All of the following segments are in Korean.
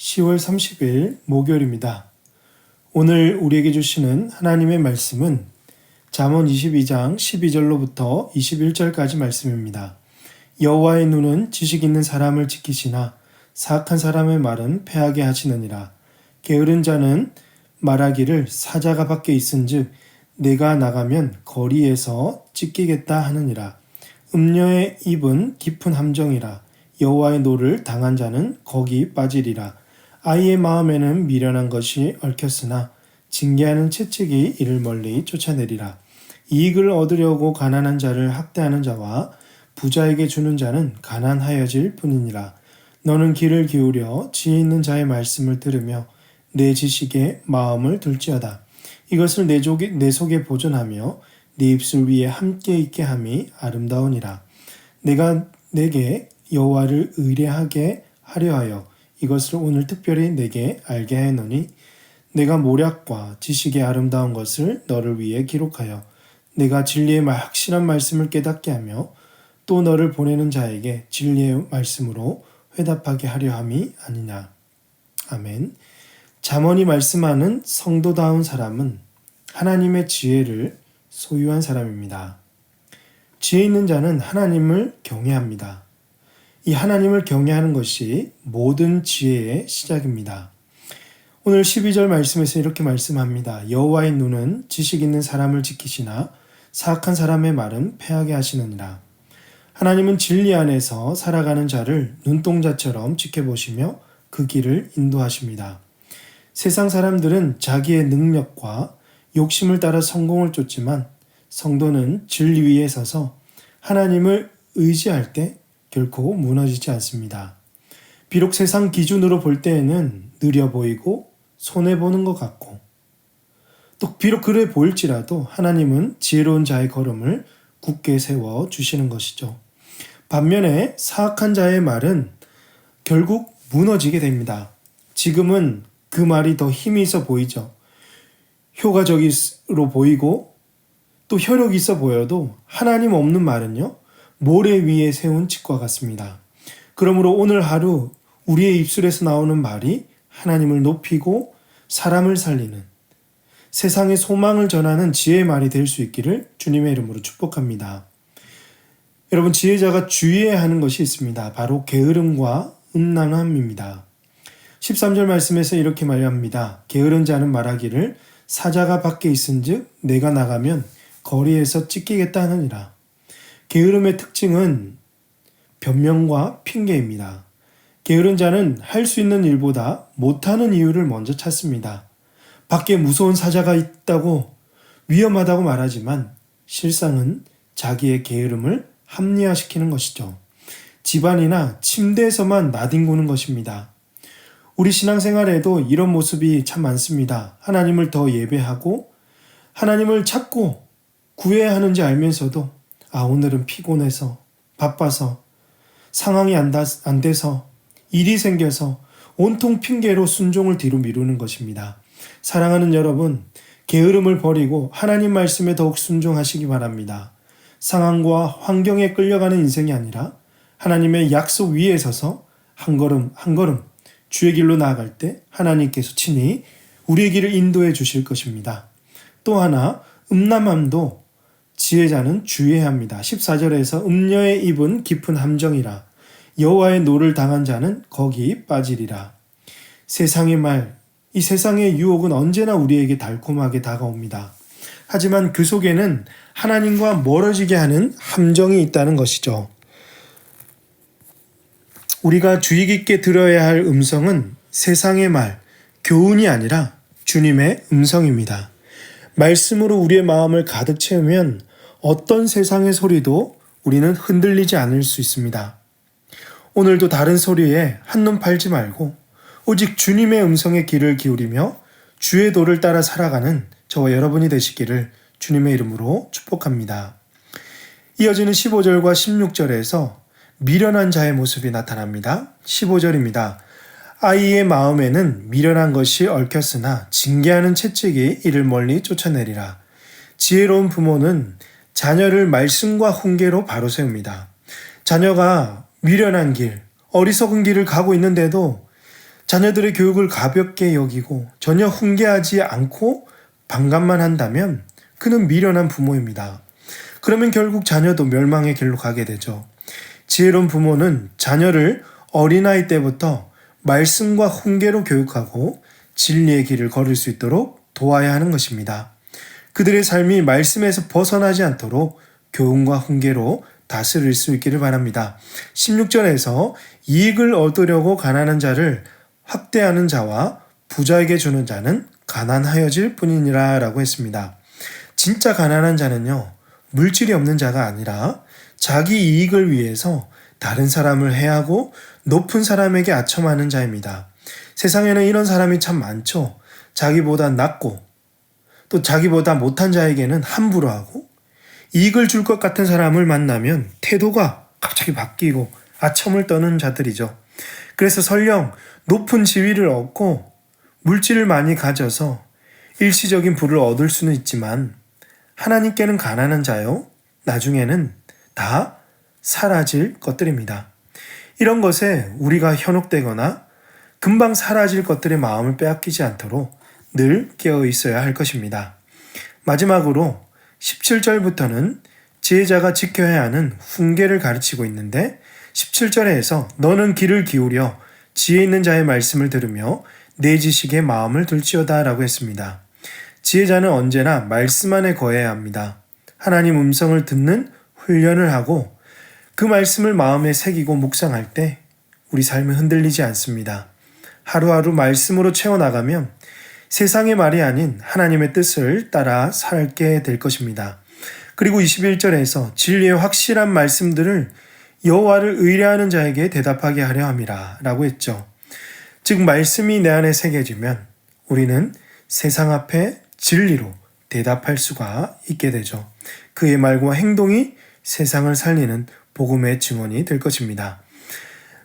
10월 30일 목요일입니다. 오늘 우리에게 주시는 하나님의 말씀은 잠언 22장 12절로부터 21절까지 말씀입니다. 여호와의 눈은 지식 있는 사람을 지키시나 사악한 사람의 말은 패하게 하시느니라. 게으른 자는 말하기를 사자가 밖에 있은즉 내가 나가면 거리에서 찢기겠다 하느니라. 음녀의 입은 깊은 함정이라. 여호와의 노를 당한 자는 거기 빠지리라. 아이의 마음에는 미련한 것이 얽혔으나 징계하는 채찍이 이를 멀리 쫓아내리라. 이익을 얻으려고 가난한 자를 학대하는 자와 부자에게 주는 자는 가난하여질 뿐이니라. 너는 귀를 기울여 지혜 있는 자의 말씀을 들으며 내 지식에 마음을 둘지어다. 이것을 내 속에 보존하며 네 입술 위에 함께 있게 함이 아름다우니라. 내가 내게 여호와를 의뢰하게 하려 하여 이것을 오늘 특별히 내게 알게 하노니 내가 모략과 지식의 아름다운 것을 너를 위해 기록하여 내가 진리의 확실한 말씀을 깨닫게 하며 또 너를 보내는 자에게 진리의 말씀으로 회답하게 하려 함이 아니냐. 아멘. 잠언이 말씀하는 성도다운 사람은 하나님의 지혜를 소유한 사람입니다. 지혜 있는 자는 하나님을 경외합니다. 이 하나님을 경외하는 것이 모든 지혜의 시작입니다. 오늘 12절 말씀에서 이렇게 말씀합니다. 여호와의 눈은 지식 있는 사람을 지키시나 사악한 사람의 말은 패하게 하시느니라. 하나님은 진리 안에서 살아가는 자를 눈동자처럼 지켜보시며 그 길을 인도하십니다. 세상 사람들은 자기의 능력과 욕심을 따라 성공을 쫓지만 성도는 진리 위에 서서 하나님을 의지할 때 결코 무너지지 않습니다. 비록 세상 기준으로 볼 때에는 느려 보이고 손해보는 것 같고 또 비록 그래 보일지라도 하나님은 지혜로운 자의 걸음을 굳게 세워 주시는 것이죠. 반면에 사악한 자의 말은 결국 무너지게 됩니다. 지금은 그 말이 더 힘이 있어 보이죠. 효과적으로 보이고 또 혈육이 있어 보여도 하나님 없는 말은요. 모래 위에 세운 집과 같습니다. 그러므로 오늘 하루 우리의 입술에서 나오는 말이 하나님을 높이고 사람을 살리는 세상의 소망을 전하는 지혜의 말이 될 수 있기를 주님의 이름으로 축복합니다. 여러분, 지혜자가 주의해야 하는 것이 있습니다. 바로 게으름과 음란함입니다. 13절 말씀에서 이렇게 말합니다. 게으른 자는 말하기를 사자가 밖에 있은즉 내가 나가면 거리에서 찢기겠다 하느니라. 게으름의 특징은 변명과 핑계입니다. 게으른 자는 할 수 있는 일보다 못하는 이유를 먼저 찾습니다. 밖에 무서운 사자가 있다고 위험하다고 말하지만 실상은 자기의 게으름을 합리화시키는 것이죠. 집안이나 침대에서만 나뒹구는 것입니다. 우리 신앙생활에도 이런 모습이 참 많습니다. 하나님을 더 예배하고 하나님을 찾고 구해야 하는지 알면서도 오늘은 피곤해서 바빠서 상황이 안 돼서 일이 생겨서 온통 핑계로 순종을 뒤로 미루는 것입니다. 사랑하는 여러분, 게으름을 버리고 하나님 말씀에 더욱 순종하시기 바랍니다. 상황과 환경에 끌려가는 인생이 아니라 하나님의 약속 위에 서서 한 걸음 한 걸음 주의 길로 나아갈 때 하나님께서 친히 우리의 길을 인도해 주실 것입니다. 또 하나, 음란함도 지혜자는 주의해야 합니다. 14절에서 음녀의 입은 깊은 함정이라. 여호와의 노를 당한 자는 거기 빠지리라. 세상의 말, 이 세상의 유혹은 언제나 우리에게 달콤하게 다가옵니다. 하지만 그 속에는 하나님과 멀어지게 하는 함정이 있다는 것이죠. 우리가 주의 깊게 들어야 할 음성은 세상의 말, 교훈이 아니라 주님의 음성입니다. 말씀으로 우리의 마음을 가득 채우면 어떤 세상의 소리도 우리는 흔들리지 않을 수 있습니다. 오늘도 다른 소리에 한눈 팔지 말고 오직 주님의 음성에 귀를 기울이며 주의 도를 따라 살아가는 저와 여러분이 되시기를 주님의 이름으로 축복합니다. 이어지는 15절과 16절에서 미련한 자의 모습이 나타납니다. 15절입니다. 아이의 마음에는 미련한 것이 얽혔으나 징계하는 채찍이 이를 멀리 쫓아내리라. 지혜로운 부모는 자녀를 말씀과 훈계로 바로 세웁니다. 자녀가 미련한 길, 어리석은 길을 가고 있는데도 자녀들의 교육을 가볍게 여기고 전혀 훈계하지 않고 방관만 한다면 그는 미련한 부모입니다. 그러면 결국 자녀도 멸망의 길로 가게 되죠. 지혜로운 부모는 자녀를 어린아이 때부터 말씀과 훈계로 교육하고 진리의 길을 걸을 수 있도록 도와야 하는 것입니다. 그들의 삶이 말씀에서 벗어나지 않도록 교훈과 훈계로 다스릴 수 있기를 바랍니다. 16절에서 이익을 얻으려고 가난한 자를 학대하는 자와 부자에게 주는 자는 가난하여질 뿐이니라 라고 했습니다. 진짜 가난한 자는요, 물질이 없는 자가 아니라 자기 이익을 위해서 다른 사람을 해하고 높은 사람에게 아첨하는 자입니다. 세상에는 이런 사람이 참 많죠. 자기보다 낮고 또 자기보다 못한 자에게는 함부로 하고 이익을 줄 것 같은 사람을 만나면 태도가 갑자기 바뀌고 아첨을 떠는 자들이죠. 그래서 설령 높은 지위를 얻고 물질을 많이 가져서 일시적인 부를 얻을 수는 있지만 하나님께는 가난한 자요, 나중에는 다 사라질 것들입니다. 이런 것에 우리가 현혹되거나 금방 사라질 것들의 마음을 빼앗기지 않도록 늘 깨어 있어야 할 것입니다. 마지막으로 17절부터는 지혜자가 지켜야 하는 훈계를 가르치고 있는데 17절에서 너는 귀를 기울여 지혜 있는 자의 말씀을 들으며 내 지식에 마음을 둘지어다 라고 했습니다. 지혜자는 언제나 말씀 안에 거해야 합니다. 하나님 음성을 듣는 훈련을 하고 그 말씀을 마음에 새기고 묵상할 때 우리 삶은 흔들리지 않습니다. 하루하루 말씀으로 채워나가면 세상의 말이 아닌 하나님의 뜻을 따라 살게 될 것입니다. 그리고 21절에서 진리의 확실한 말씀들을 여호와를 의뢰하는 자에게 대답하게 하려 함이라 라고 했죠. 즉 말씀이 내 안에 새겨지면 우리는 세상 앞에 진리로 대답할 수가 있게 되죠. 그의 말과 행동이 세상을 살리는 복음의 증언이 될 것입니다.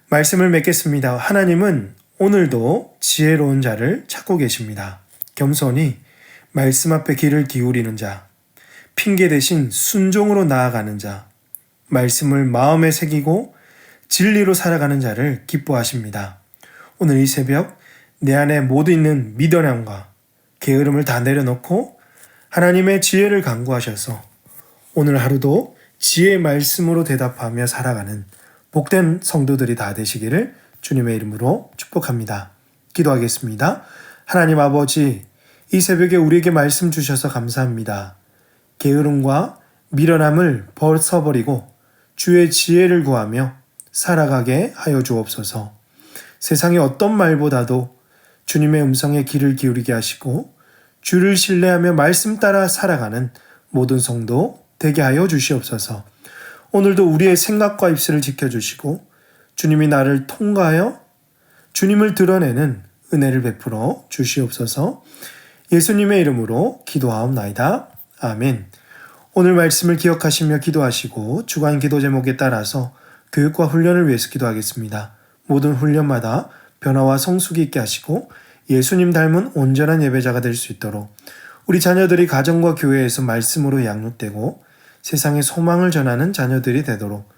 말씀을 맺겠습니다. 하나님은 오늘도 지혜로운 자를 찾고 계십니다. 겸손히 말씀 앞에 귀를 기울이는 자, 핑계 대신 순종으로 나아가는 자, 말씀을 마음에 새기고 진리로 살아가는 자를 기뻐하십니다. 오늘 이 새벽 내 안에 모두 있는 미련함과 게으름을 다 내려놓고 하나님의 지혜를 간구하셔서 오늘 하루도 지혜의 말씀으로 대답하며 살아가는 복된 성도들이 다 되시기를 주님의 이름으로 축복합니다. 기도하겠습니다. 하나님 아버지, 이 새벽에 우리에게 말씀 주셔서 감사합니다. 게으름과 미련함을 벗어버리고 주의 지혜를 구하며 살아가게 하여 주옵소서. 세상의 어떤 말보다도 주님의 음성에 귀를 기울이게 하시고 주를 신뢰하며 말씀 따라 살아가는 모든 성도 되게 하여 주시옵소서. 오늘도 우리의 생각과 입술을 지켜주시고 주님이 나를 통과하여 주님을 드러내는 은혜를 베풀어 주시옵소서. 예수님의 이름으로 기도하옵나이다. 아멘. 오늘 말씀을 기억하시며 기도하시고 주간 기도 제목에 따라서 교육과 훈련을 위해서 기도하겠습니다. 모든 훈련마다 변화와 성숙이 있게 하시고 예수님 닮은 온전한 예배자가 될 수 있도록 우리 자녀들이 가정과 교회에서 말씀으로 양육되고 세상에 소망을 전하는 자녀들이 되도록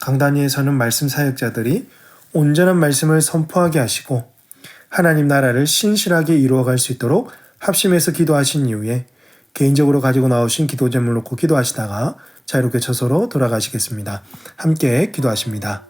강단위에 서는 말씀 사역자들이 온전한 말씀을 선포하게 하시고 하나님 나라를 신실하게 이루어갈 수 있도록 합심해서 기도하신 이후에 개인적으로 가지고 나오신 기도 제목을 놓고 기도하시다가 자유롭게 처소로 돌아가시겠습니다. 함께 기도하십니다.